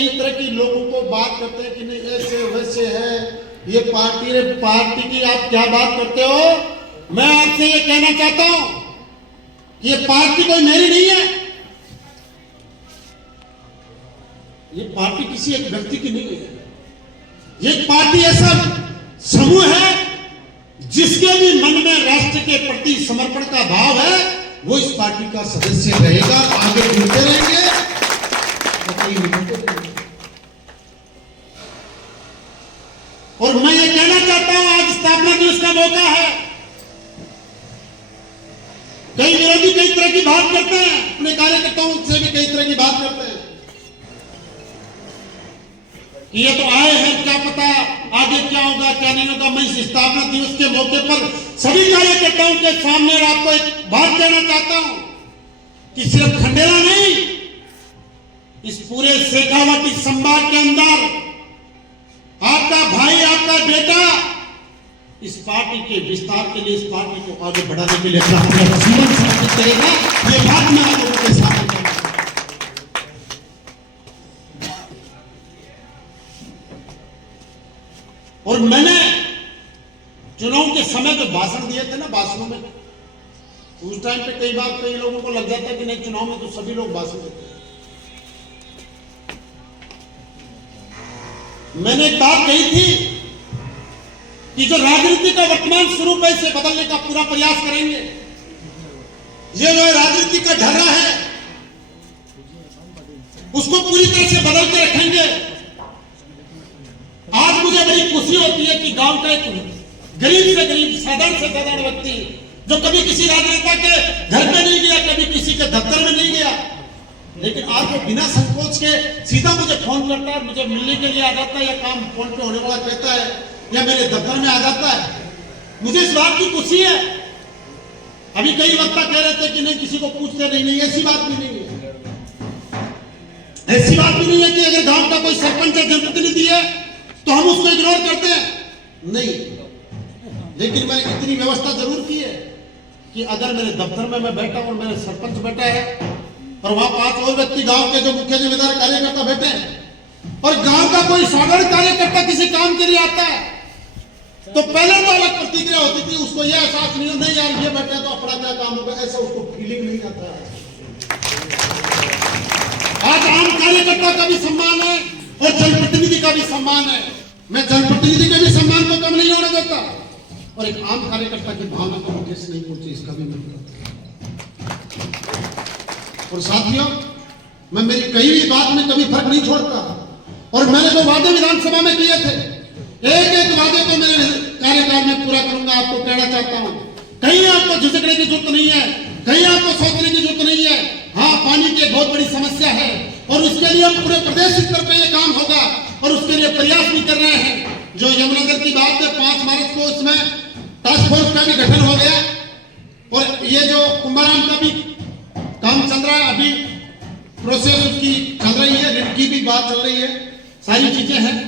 कई तरह की लोगों को बात करते हैं कि नहीं ऐसे वैसे है, ये पार्टी की आप क्या बात करते हो। मैं आपसे ये कहना चाहता हूं कि ये पार्टी कोई मेरी नहीं है, ये पार्टी किसी एक व्यक्ति की नहीं है। ये पार्टी ऐसा समूह है जिसके भी मन में राष्ट्र के प्रति समर्पण का भाव है, वो इस पार्टी का सदस्य रहेगा, आगे जुड़ते रहेंगे। और मैं ये कहना चाहता हूं, आज स्थापना दिवस का मौका है। कई विरोधी कई तरह की बात करते हैं, अपने कार्यकर्ताओं से भी कई तरह की बात करते हैं कि ये तो आए हैं, क्या पता आगे क्या होगा क्या नहीं होगा। मैं इस स्थापना दिवस के मौके पर सभी कार्यकर्ताओं के सामने आपको एक बात कहना चाहता हूं कि सिर्फ खंडेला नहीं, इस पूरे शेखावटी संभाग के अंदर आपका भाई, आपका बेटा इस पार्टी के विस्तार के लिए, इस पार्टी को आगे बढ़ाने के लिए अपना जीवन समर्पित करेगा। ये बात मैं आप लोगों के सामने कहूंगा। और मैंने चुनाव के समय जो भाषण दिए थे ना, भाषणों में उस टाइम पे कई बार कई लोगों को लग जाता है कि नहीं, चुनाव में तो सभी लोग भाषण देते हैं। मैंने एक बात कही थी कि जो राजनीति का वर्तमान स्वरूप है, इसे बदलने का पूरा प्रयास करेंगे। ये जो राजनीति का ढर्रा है, उसको पूरी तरह से बदल के रखेंगे। आज मुझे बड़ी खुशी होती है कि गांव का एक गरीब से गरीब, साधारण से साधारण व्यक्ति जो कभी किसी राजनेता के घर में नहीं गया, कभी किसी के दफ्तर में नहीं गया, लेकिन आज वो बिना संकोच के सीधा मुझे फोन करता है, मुझे मिलने के लिए आ जाता है, या काम फोन पे होने वाला कहता है, या मेरे दफ्तर में आ जाता है। मुझे इस बात की खुशी है। अभी कई वक्ता कह रहे थे कि नहीं किसी को पूछते नहीं, ऐसी बात भी नहीं है। ऐसी बात भी नहीं है कि अगर गांव का कोई सरपंच या जनप्रतिनिधि है तो हम उसको इग्नोर करते हैं, नहीं। लेकिन मैंने इतनी व्यवस्था जरूर की है कि अगर मेरे दफ्तर में मैं बैठा हूं, मेरे सरपंच बैठा है और वहां 5 और व्यक्ति गांव के जो मुख्य जिम्मेदार कार्यकर्ता बैठे हैं, और गांव का कोई साधारण कार्यकर्ता किसी काम के लिए आता है, तो पहले तो अलग प्रतिक्रिया होती थी, उसको यह एहसास नहीं होता यार ये बैठा तो अपना क्या काम होगा, ऐसा उसको फीलिंग नहीं आता है। आज आम कार्यकर्ता का भी सम्मान है और जनप्रतिनिधि का भी सम्मान है। मैं जनप्रतिनिधि के भी सम्मान को कम नहीं होने देता, और एक आम कार्यकर्ता की भावना को ठेस नहीं पहुंची, इसका भी मैं। और साथियों, मैं मेरी कई भी बात में कभी फर्क नहीं छोड़ता, और मैंने जो वादे विधानसभा में किए थे, एक एक वादे को मेरे कार्यकाल में पूरा करूंगा। आपको कहना चाहता हूं, कहीं आपको झिझकने की जरूरत नहीं है, कहीं आपको सोचने की जरूरत नहीं है। हाँ, पानी की एक बहुत बड़ी समस्या है और उसके लिए हम पूरे प्रदेश स्तर पर यह काम होगा, और उसके लिए प्रयास भी कर रहे हैं। जो यमुनानगर की बात है, 5 मार्च को उसमें टास्क फोर्स का भी गठन हो गया, और ये जो कुंभाराम का भी काम चल रहा है, अभी प्रोसेस उसकी चल रही है, ऋण की भी बात चल रही है, सारी चीजें हैं।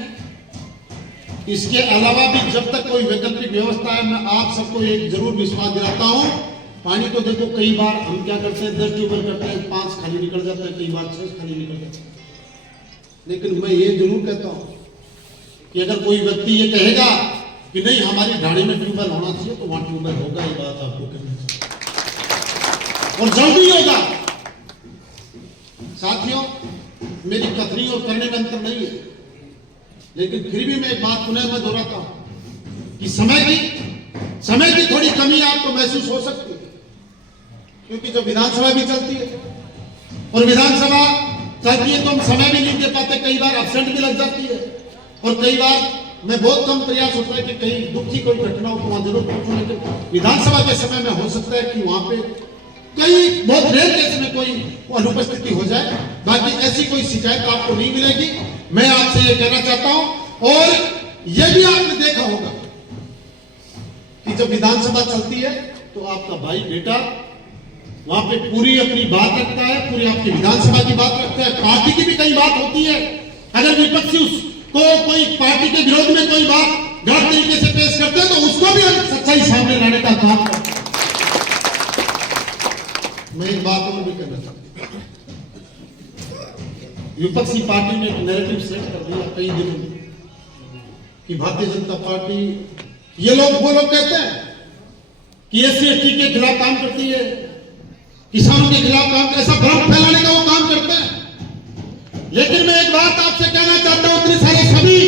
इसके अलावा भी जब तक कोई वैकल्पिक व्यवस्था है, मैं आप सबको एक जरूर विश्वास दिलाता हूं। पानी तो देखो, कई बार हम क्या करते हैं, 10 ट्यूबवेल करते हैं, 5 खाली निकल जाते हैं, कई बार 6 खाली निकल जाते हैं। लेकिन मैं ये जरूर कहता हूं कि अगर कोई व्यक्ति ये कहेगा कि नहीं हमारी ढाणी में ट्यूबवेल होना चाहिए, तो वहां ट्यूबवेल होगा। ये बात आपको करनी चाहिए और जल्दी होगा। साथियों, मेरी कथनी और करने में अंतर नहीं है, लेकिन फिर भी मैं एक बात पुनः मैं दोहराता हूं कि समय की थोड़ी कमी आपको महसूस हो सकती है, क्योंकि जब विधानसभा भी चलती है और विधानसभा चलती है तो हम समय भी नहीं दे पाते, कई बार एब्सेंट भी लग जाती है, और कई बार मैं बहुत कम प्रयास होता है कि कहीं दुख की कोई घटना हो तो वहां जरूर पहुंचूं। लेकिन विधानसभा के समय में हो सकता है कि वहां पे कई बहुत रेयर केस में कोई अनुपस्थिति हो जाए, बाकी ऐसी कोई शिकायत आपको नहीं मिलेगी। मैं आपसे ये कहना चाहता हूं, और ये भी आपने देखा होगा कि जब विधानसभा चलती है तो आपका भाई बेटा वहां पे पूरी अपनी बात रखता है, पूरी आपकी विधानसभा की बात रखता है। पार्टी की भी कई बात होती है, अगर विपक्षी उसको कोई पार्टी के विरोध में कोई बात गलत तरीके से पेश करते हैं तो उसको भी हम सच्चाई सामने लाने का काम करते हैं। मैं एक बात और भी कहना चाहता हूं, विपक्षी पार्टी ने एक नैरेटिव सेट कर दिया कई दिनों में कि भारतीय जनता पार्टी, ये लोग वो लोग कहते हैं कि SC/ST के खिलाफ काम करती है, किसानों के खिलाफ काम, ऐसा भ्रम फैलाने का वो काम करते हैं। लेकिन मैं एक बात आपसे कहना चाहता हूं, इतने सारे सभी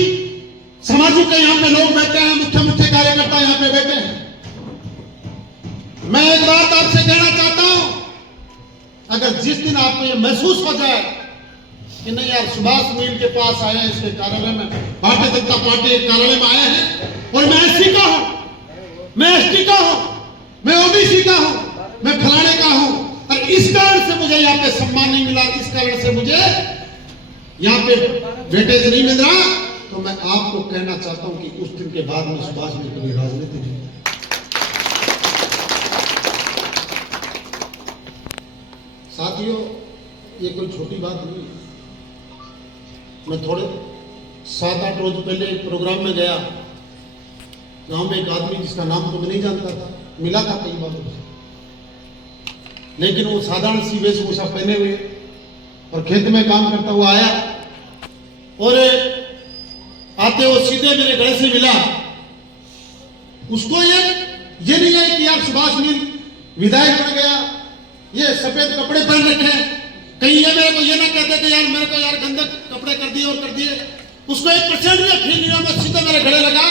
समाजों के यहाँ पे लोग बैठे हैं, मुख्य कार्यकर्ता यहाँ पे बैठे हैं। मैं एक बात आपसे कहना चाहता हूं, अगर जिस दिन आपको ये महसूस हो जाए कि नहीं यार सुभाष मिल के पास आए हैं, इसके कार्यालय में, भारतीय जनता पार्टी के कार्यालय में आए हैं और मैं SC का हूं, मैं ST का हूं, मैं OBC का हूं, मैं फलाने का हूं, और इस कारण से मुझे यहाँ पे सम्मान नहीं मिला, इस कारण से मुझे यहाँ पे वेटेज नहीं मिल रहा, तो मैं आपको कहना चाहता हूं कि उस दिन के बाद में सुभाष मिल कभी राजनीति नहीं। साथियों, ये कोई छोटी बात नहीं है। मैं थोड़े 7-8 रोज पहले एक प्रोग्राम में गया, गांव में एक आदमी जिसका नाम तो मैं नहीं जानता था, मिला था कई बार उससे, लेकिन वो साधारण सी वेशभूषा पहने हुए और खेत में काम करता हुआ आया और आते वो सीधे मेरे गले से मिला। उसको ये नहीं है कि यार सुभाष मिल विधायक बन गया, ये सफेद कपड़े पहन रखे हैं, कहीं ये मेरे को ये ना कहते कि यार मेरे को यार गंदे कपड़े कर दिए और कर दिए। उसको 1% भी फील नहीं हुआ, मैं सीधे मेरे गले लगा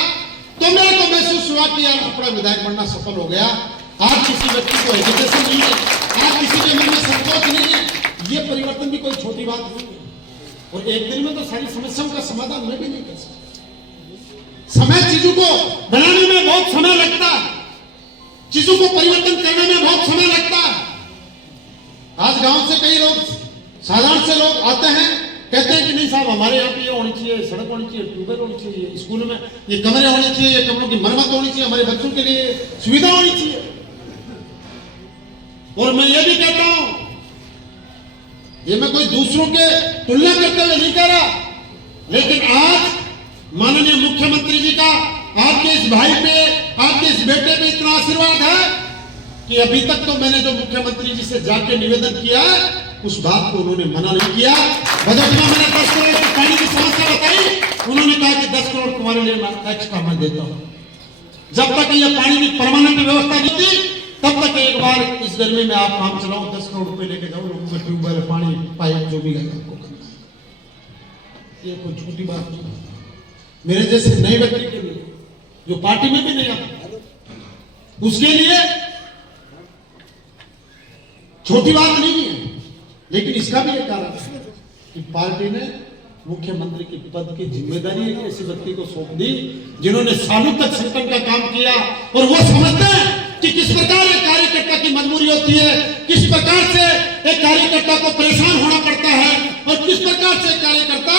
तो मेरे को महसूस हुआ कि यार अपना विधायक बनना सफल हो गया। आज किसी व्यक्ति को एजुकेशन नहीं है, आज किसी के मन में संकोच नहीं है, ये परिवर्तन भी कोई छोटी बात नहीं है। और एक दिन में तो सारी समस्याओं का समाधान मैं भी नहीं कर सकता। समय, चीजों को बनाने में बहुत समय लगता है, चीजों को परिवर्तन करने में बहुत समय लगता है। आज गांव से कई लोग, साधारण से लोग आते हैं, कहते हैं कि नहीं साहब हमारे यहाँ पे ये होनी चाहिए, सड़क होनी चाहिए, ट्यूबवेल होनी चाहिए, स्कूल में ये कमरे होने चाहिए, ये कमरों की मरम्मत होनी चाहिए, हमारे बच्चों के लिए सुविधा होनी चाहिए। और मैं ये भी कहता हूं, ये मैं कोई दूसरों के तुलना करते हुए नहीं कह रहा, लेकिन आज माननीय मुख्यमंत्री जी का आपके इस भाई पे, आपके इस बेटे पे इतना आशीर्वाद है कि अभी तक तो मैंने जो मुख्यमंत्री जी से जाके निवेदन किया है, उस बात को उन्होंने मना नहीं किया। बजट में मैंने 10 करोड़ की पानी की समस्या बताई, उन्होंने कहा कि 10 करोड़ तुम्हारे लिए मैं एक्स्ट्रा मैं देता हूं। जब तक ये पानी की परमानेंट व्यवस्था नहीं थी, तब तक एक बार इस गर्मी में आप काम चलाओ, 10 करोड़ रुपए लेके जाओ, लोगों को ट्यूबवेल, पानी, पाइप जो भी लगा आपको करना। ये कोई छोटी बात नहीं। मेरे जैसे नए व्यक्ति के लिए, जो पार्टी में भी नहीं आता, उसके लिए छोटी बात नहीं है। लेकिन इसका भी एक कारण है कि पार्टी ने मुख्यमंत्री के पद की जिम्मेदारी एक ऐसे व्यक्ति को सौंप दी जिन्होंने सालों तक संगठन का काम किया, और वो समझते हैं कि किस प्रकार एक कार्यकर्ता की मजबूरी होती है, किस प्रकार से एक कार्यकर्ता को परेशान होना पड़ता है, और किस प्रकार से कार्यकर्ता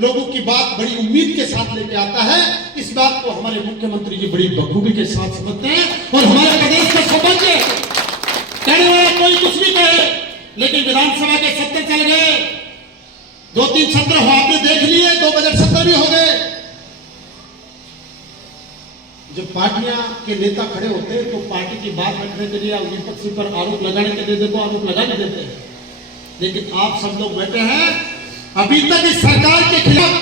लोगों की बात बड़ी उम्मीद के साथ लेके आता है। इस बात को हमारे मुख्यमंत्री जी बड़ी बखूबी के साथ समझते हैं, और हमारे प्रदेश का सौभाग्य, कहने वाला कोई कुछ भी कहे, लेकिन विधानसभा के सत्र चल गए, 2-3 सत्र हो आपने देख लिए, 2 बजट सत्र भी हो गए। जब पार्टियां के नेता खड़े होते हैं तो पार्टी की बात रखने के लिए, विपक्षी पर आरोप लगाने के लिए देखो आरोप लगा भी देते हैं, लेकिन आप सब लोग बैठे हैं, अभी तक इस सरकार के खिलाफ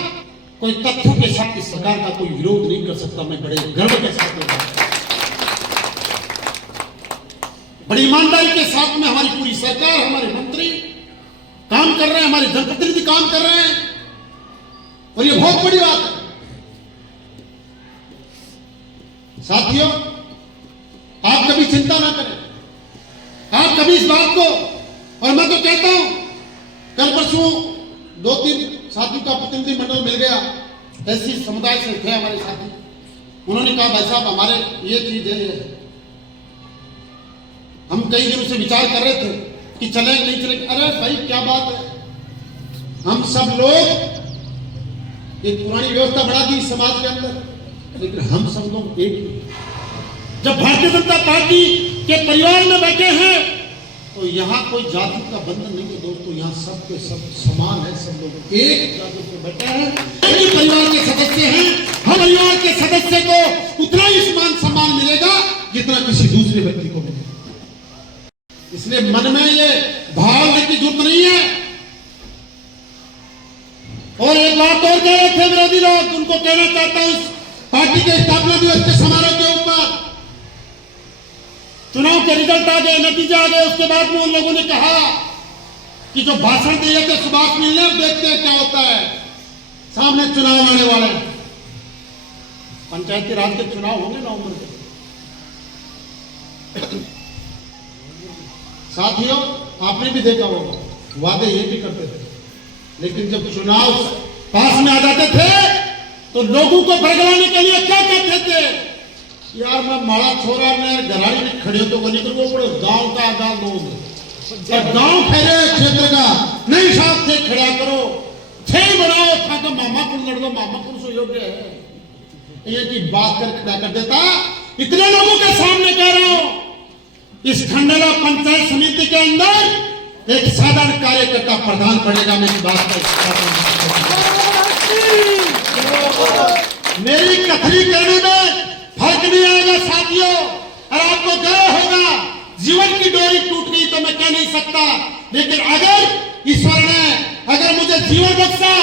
कोई तथ्यों के साथ इस सरकार का कोई विरोध नहीं कर सकता। मैं बड़े गर्व के साथ, बड़ी ईमानदारी के साथ में हमारी पूरी सरकार, हमारे मंत्री काम कर रहे हैं, हमारे जनप्रतिनिधि काम कर रहे हैं, और ये बहुत बड़ी बात है। साथियों, आप कभी चिंता ना करें, आप कभी इस बात को, और मैं तो कहता हूं, कल परसों 2-3 साथियों का प्रतिनिधि मंडल मिल गया, ऐसी समुदाय से थे हमारे साथी, उन्होंने कहा भाई साहब हमारे ये चीज है, हम कई दिनों से विचार कर रहे थे कि चलेंगे नहीं चलेंगे। अरे भाई क्या बात है, हम सब लोग एक पुरानी व्यवस्था बढ़ा दी समाज के अंदर, लेकिन हम सब लोग एक ही। जब भारतीय जनता पार्टी के परिवार में बैठे हैं तो यहाँ कोई जाति का बंधन नहीं है दोस्तों, यहाँ सब के सब समान है, सब लोग एक जाति पे बैठे हैं, एक ही परिवार के सदस्य हैं। हर परिवार के सदस्य को उतना ही मान सम्मान मिलेगा जितना किसी दूसरे व्यक्ति को मिलेगा। इसलिए मन में ये भाव लेने की जरूरत नहीं है और एक बात और कह रहे थे विरोधी लोग, उनको कहना चाहता हूं, पार्टी के स्थापना दिवस के समारोह के ऊपर चुनाव के रिजल्ट आ गए, नतीजा आ गए, उसके बाद में उन लोगों ने कहा कि जो भाषण दिए थे सुभाष मिलने, देखते हैं क्या होता है, सामने चुनाव आने वाले हैं, पंचायती राज के चुनाव होंगे नवंबर के। साथियों, आपने भी देखा होगा, वादे ये भी करते थे, लेकिन जब चुनाव पास में आ जाते थे तो लोगों को भड़काने के लिए क्या कहते थे, यार मैं माड़ा छोरा में घराड़ी में खड़े हो तो बनी कर वो बड़े गांव का आधा लोग गांव खड़े क्षेत्र का नहीं साथ थे खड़ा करो, थे बनाओ था तो मामा को लड़ दो, मामा को सो योग्य है, ये की बात कर खड़ा कर देता। इतने लोगों के सामने कह रहा हूं, इस खंडाला पंचायत समिति के अंदर एक साधारण कार्यकर्ता प्रधान पड़ेगा, मेरी बात मेरी कथनी कहने में फर्क नहीं आएगा साथियों। और आपको गर्व होगा, जीवन की डोरी टूट गई तो मैं कह नहीं सकता, लेकिन अगर ईश्वर ने अगर मुझे जीवन बख्शा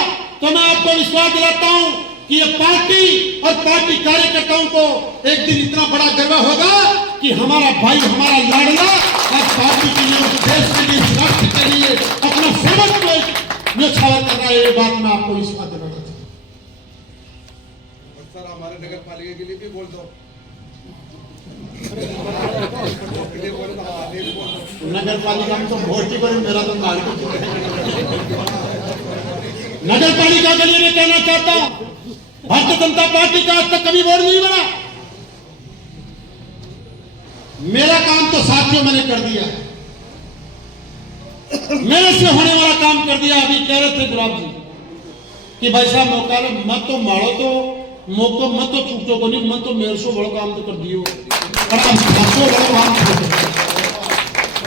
तो मैं आपको विश्वास दिलाता हूं कि ये पार्टी और पार्टी कार्यकर्ताओं को एक दिन इतना बड़ा गर्व होगा कि हमारा भाई, हमारा लाडला आज पार्टी के लिए, देश के लिए, राष्ट्र के लिए अपना सर्वस्व न्यौछावर कर रहा है। ये बात मैं आपको विश्वास दिलाता हूं। सर, हमारे नगर पालिका के लिए भी बोल दो। नगर पालिका में तो वोट ही करें, मेरा तो नागरिक नगर पालिका के लिए मैं कहना चाहता हूं, भारतीय जनता पार्टी का आज तक कभी बोर्ड नहीं बना। मेरा काम तो साथियों मैंने कर दिया, मेरे से होने वाला काम कर दिया। अभी कह रहे थे गुलाब जी कि भाई साहब मौका लो, मत तो मारो तो मौको मत तो चूको को नहीं, मत तो मेरे से बड़ा काम तो कर दियो, और बड़ो काम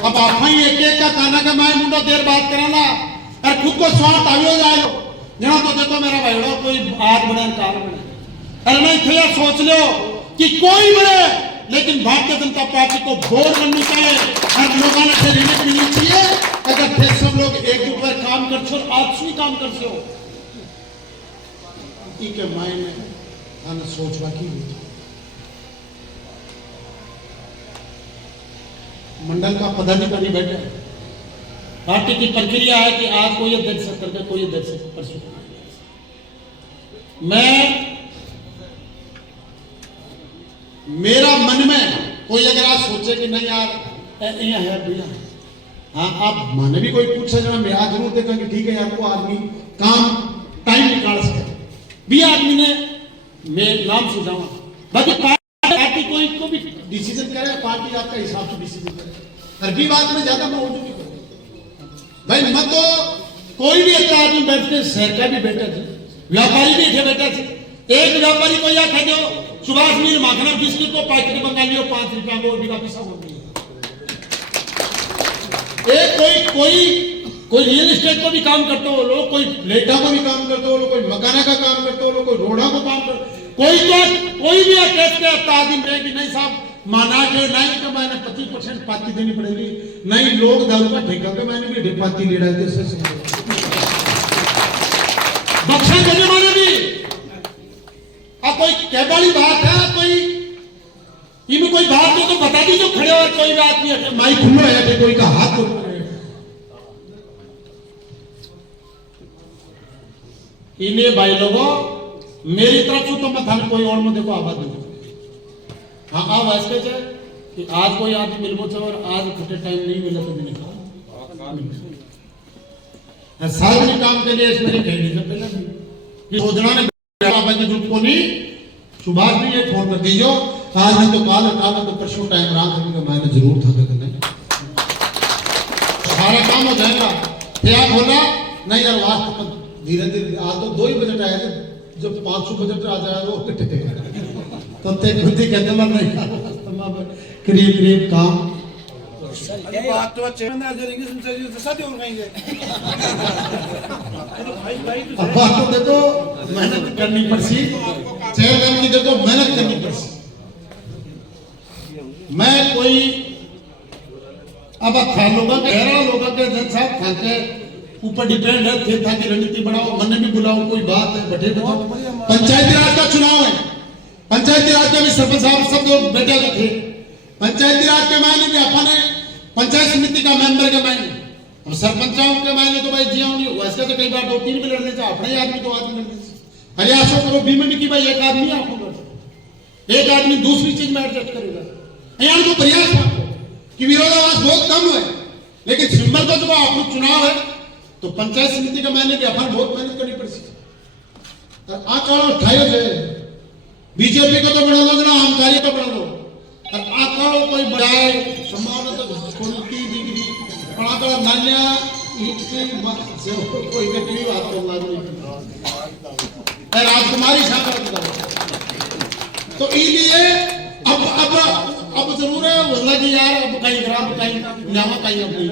अब आप ही एक एक का कहना का मैं मुंडा देर बात कराना और खुद को स्वार्थ आयो जाए जना तो देखो मेरा भाईड़ो कोई आग बने काल बने, अरे नहीं थे सोच लो कि कोई बने, लेकिन भारतीय जनता पार्टी को बोर्ड बननी चाहिए और लोगों ने लिमिट मिलनी चाहिए। अगर फिर सब लोग एक दूसरे काम कर छो, आपसी काम कर सो के मायने आने सोच बाकी मंडल का पदाधिकारी बैठे, पार्टी की प्रक्रिया है कि आज कोई अध्यक्ष करके कोई अध्यक्ष परसों। मैं मेरा मन में कोई अगर आज सोचे कि नहीं यार यहाँ है भैया, हाँ आप माने भी कोई पूछे जरा मैं आज जरूर देखा कि ठीक है यार वो आदमी काम टाइम निकाल सके भी आदमी ने मैं नाम सुझावा। बाकी पार्टी कोई को भी डिसीजन करे, पार्टी आपका हिसाब से डिसीजन करे, हर भी बात में ज्यादा मैं नहीं करूँ भाई। मत तो कोई भी अच्छा आदमी बैठ के शहर का भी बैठा थे, व्यापारी भी थे बैठा थे, एक व्यापारी को या कह दो सुभाष मीर माखना बिस्किट को पैकेट मंगा लियो 5 रुपया को भी का पैसा हो गया। एक कोई रियल एस्टेट को भी काम करते हो लोग, कोई प्लेटा को भी काम करते हो लोग, कोई मकाना का काम करते हो लोग, कोई रोड़ा को काम करते, कोई भी अटैच के आदमी रहेगी नहीं साहब माना के नहीं तो मैंने 25% पाती देनी पड़ेगी, नहीं लोग दारू का ठेका के मैंने भी पाती ले रहे थे बख्शा के जमाने भी। अब कोई कह वाली बात है, कोई इनमें कोई बात हो तो बता दीजिए, खड़े हो कोई बात नहीं है, माइक खुला है कोई का हाथ तो इन्हें भाई लोगों मेरी तरफ से तो मैं थाने कोई और में देखो आवाज दे। हाँ आप ऐसे कि आज कोई आदमी मिलबो छे और आज खटे टाइम नहीं मिला तो नहीं कहा सार्वजनिक काम के लिए इसमें कह दी पहले कि योजना ने की ग्रुप को नहीं सुभाष भी ये फोन कर दीजिए, आज नहीं तो काल तो परसों टाइम रहा तो मैंने जरूर था करने सारा काम हो जाएगा। क्या बोला नहीं यार वास्तव में धीरे धीरे आज तो 2 ही बजट आया थे, जब 500 बजट आ जाएगा वो कितने तो ते खुद ही कहते मैं नहीं करीब काम बात तो अच्छे में इंग्लिश में चाहिए तो साथ ही और कहेंगे। अब बात तो देखो मेहनत करनी पड़सी, चेयरमैन की देखो मेहनत करनी पड़सी। मैं कोई अब था लोगों के अध्यक्ष साहब खाते ऊपर डिपेंड है, थे था की रणनीति बनाओ, मन भी बुलाओ, कोई बात है बैठे बहुत बताओ। बढ़िया बात। पंचायती राज का चुनाव है, पंचायती राज का भी सरपंच साहब सब लोग बैठे जो थे, पंचायती राज के मायने भी अपने पंचायत समिति का मेंबर के मायने, हम सरपंचाओं के मायने तो भाई जिया नहीं हुआ, इसका तो कई बार 2-3 भी लड़ने से अपने आदमी 2 आदमी लड़ने से प्रयासों करो बीमे में कि भाई एक आदमी आपको लड़, एक आदमी दूसरी चीज में एडजस्ट करेगा, यहाँ तो प्रयास आपको कि विरोधाभास बहुत कम है, लेकिन सिंबल का जब आप लोग चुनाव है तो पंचायत समिति का मैंने कि अपन बहुत मेहनत करनी पड़ी। आ कालो ठायो है बीजेपी का तो बड़ा लो जरा आम कार्य का बड़ा लो, आ कालो कोई बढ़ाए संभावना तो कोई डिग्री पण आ कालो नान्या इतनी से कोई व्यक्ति बात को लागू नहीं राजकुमारी साहब तो इसलिए अब जरूर है वो लगी यार, अब कहीं ग्राम कहीं न्यामा कहीं अब नहीं।